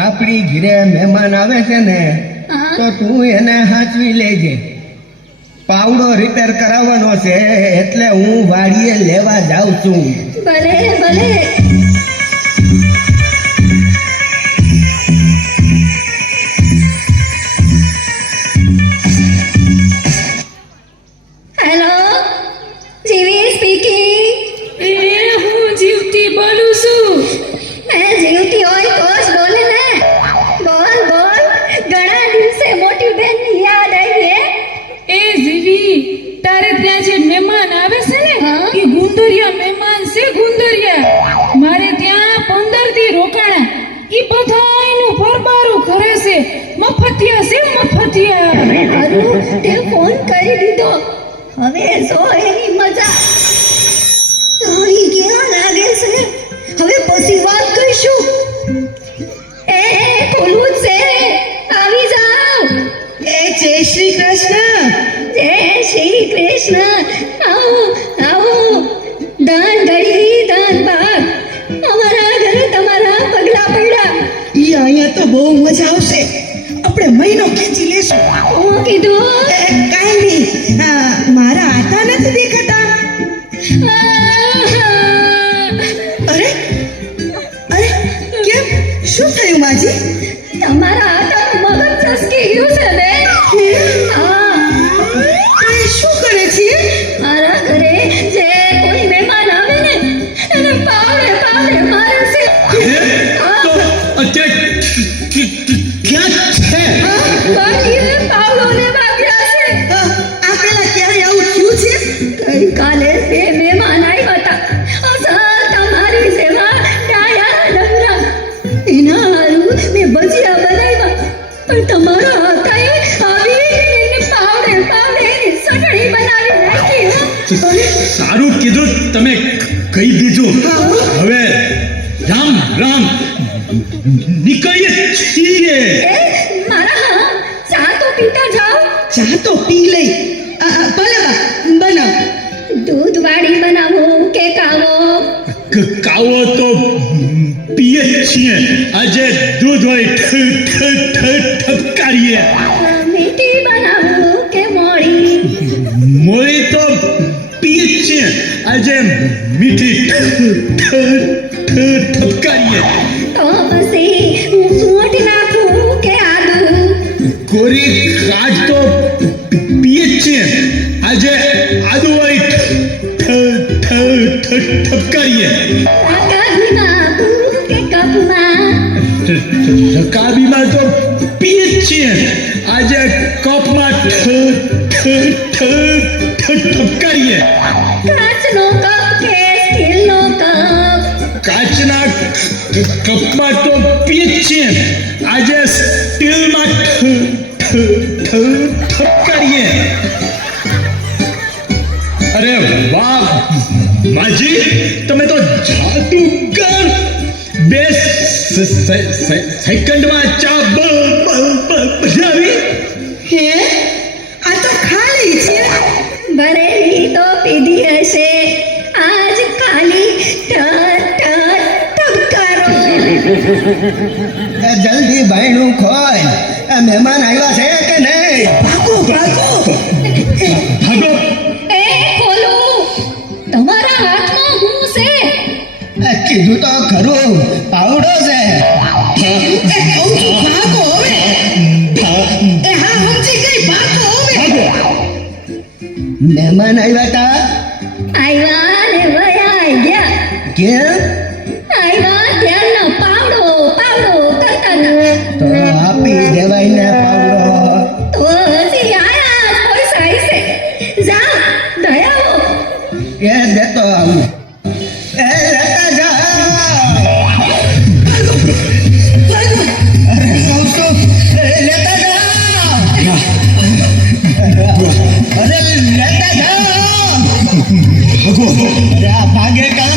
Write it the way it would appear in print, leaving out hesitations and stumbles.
આપણી ઘરે મહેમાન આવે છે ને તો તું એને હાચવી લેજે. પાવડો રિપેર કરાવવાનો છે એટલે હું વાડીએ લેવા જાઉં છું. ભલે ભલે. હેલો, જીવી સ્પીકિંગ. હું જીવતી બોલું છું. જીવતી હોય તો જ બોલે ને. બોલ બોલ. ઘણા દિવસે મોટી બેનની યાદ આવી. એ જીવી, તારે ત્યાં જે મહેમાન આવે છે ને એ ગુંદરિયા મહેમાન છે. ગુંદરિયા મારે ત્યાં 15 દી રોકાણા. ઈ બધાયનું ભરબારું કરે છે. મફતિયા છે મફતિયા. અરુ તે ફોન કરી દીધો. હવે જો એની મજા. અહીં ક્યાં લાગે છે? હવે પછી વાત કરીશું. એ ખોલું છે. આવી જાઓ. જય શ્રી કૃષ્ણ. જય શ્રી કૃષ્ણ. આવો આવો. દાન ઘડી દાન બાગ. અમારા ઘરે તમારા પગલા પડ્યા. ઈ અહીંયા તો બહુ મજા આવશે. આપણે મહિનો ખેંચી લેશું. હું કીધું કાંઈ નહીં. મારા આટા નથી દેખાતા. અરે અરે કેમ? શું થયું માજી? તમારા હાથમાં મગજ ચસકી ગયું છે બે. શું કરે છે? મારા ઘરે જે કોઈ મહેમાન આવે ને એને પાવડે પાવડે મારે છે. બાકીને પાવડો લેવા ગયા છે. આ પેલા ક્યારે આવું થયું છે? ગઈકાલે બે મહેમાન આવ્યા હતા. તમારી સેવા ડાયા ડમરા. એના હારું મેં ભજીયા બનાવ્યા. પણ તમારા હાથે આવી એને પાવડે પાવડે એની ચટણી બનાવી નાખી. સારું કીધું તમે કહી દીધું. હવે રામ રામ નીકળીએ છીએ. મારા ચા તો પીતા જાઓ. ચા તો પી લઈ. ભલે બા બનાવ. દૂધ વાળી બનાવો કે કાવો? કાવો તો પીએ જ છીએ. આજે દૂધ હોય ઠપકારીએ. મીઠી બનાવો કે મોળી? મોળી તો પીએ જ છીએ. આજે મીઠી ઠપકારીએ. તો પછી હું સૂંઠ નાખું કે આદુ? કોરી કાચ તો પીએ જ છીએ. આજે આદુ હોય ઠપકારીએ. કાબીમાં કે કપમાં? રકાબીમાં તો પીએ જ છીએ. આજે કપમાં ઠપકારીએ. કાચનો કપ કે સ્ટીલનો કપ? કાચના કપમાં તો પીએ જ છીએ. આજે સ્ટીલમાં ઠપકારીએ. અરે વાહ માજી, તમે તો જાદુગર. 2 સેકન્ડમાં ચા બનાવી. હે આ તો ખાલી છે. ભરેલી તો પીધી હશે. આજ ખાલી ઠપકારો. જલ્દી બાયણું ખોલ. મહેમાન આવ્યા છે કે નહીં? ભાગો ભાગો. ભાગો. એ ખોલો. તમારા હાથમાં હું છે? કીધું તો ખરું, પાવડો છે. ભાગો હવે. હા સમજી ગઈ. ભાગો હવે. મહેમાન આવ્યા હતા. આવ્યા ને વયા ગયા. કેમ? આવ્યા ત્યારનો પાવડો પાવડો કરતા હતા. તો આપી દેવાય ને પાવડો. તો હજી આયા પૈસા હશે. જા દયાવો. એ દેતો આવું. એ લેતા જા. અરે કહું છું, લેતા જા. અરે લેતા જાઓ ભગો અરે આ ભાગે કામ